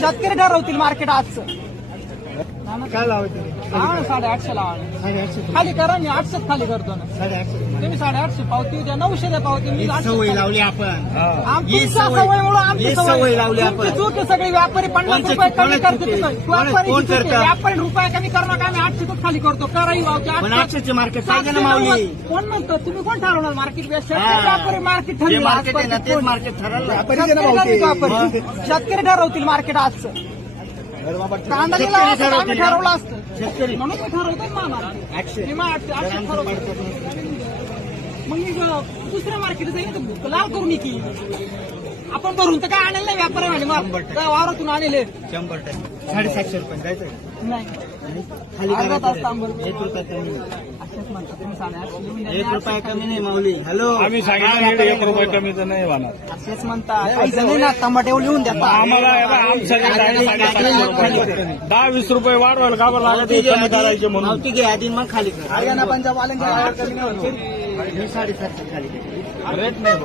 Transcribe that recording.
शेतकरी ठरवतील मार्केट आजचं. काय लावायचं? 850 लावा. 850 खाली करा मी 800 खाली करतो ना. 850 तुम्ही 850 पावती द्या, 900 द्या पावती. मी 800 सवय लावली आपण. आमची ही सवयमुळे आमची ही सवय लावली आपण. तुमची चूक आहे सगळे. व्यापारी 50 रुपये कमी करते. व्यापारी कोण करतं? व्यापारी रुपये कमी करू नका. आम्ही 800 खाली करतो. कराही वावते पण 800 मार्केट पाहिजे ना माऊली. कोण म्हणतो? तुम्ही कोण ठरवणार मार्केट? व्यापारी मार्केट जे मार्केट आहे ना तेच मार्केट ठरवलं. शेतकरी ठरवतील मार्केट आजचं. कांदा दिला असता आम्ही ठरवलं असतं. शेतकरी म्हणून मी ठरवतो ना मार्केट. 800 ठरवतो. मग मी दुसऱ्या मार्केट जाईल तर लाल करून की आपण भरून तर काय आणेल नाही. व्यापारी म्हणे मग काय वावरातून आणले 100%. 750 रुपये जायचं नाही. खाली अर्धा तास करायचं. थांबून. 1 रुपया कमी नाही. असेच म्हणतात तुम्ही. 850 1 रुपया कमी नाही माऊली. हॅलो आम्ही सांगितलं 1 रुपये कमी तर नाही होणार. असेच म्हणता. काही जण ना टमाटे लिहून देतात. आम्हाला आमच्या 10-20 रुपये वाढवायला का बरं लागत आहे? कमी करायचे म्हणून. मावती घे आधी मग खाली कर. हरियाणा पंजाब वाल्यांच्या मी 750 खाली केली. रेट नाही.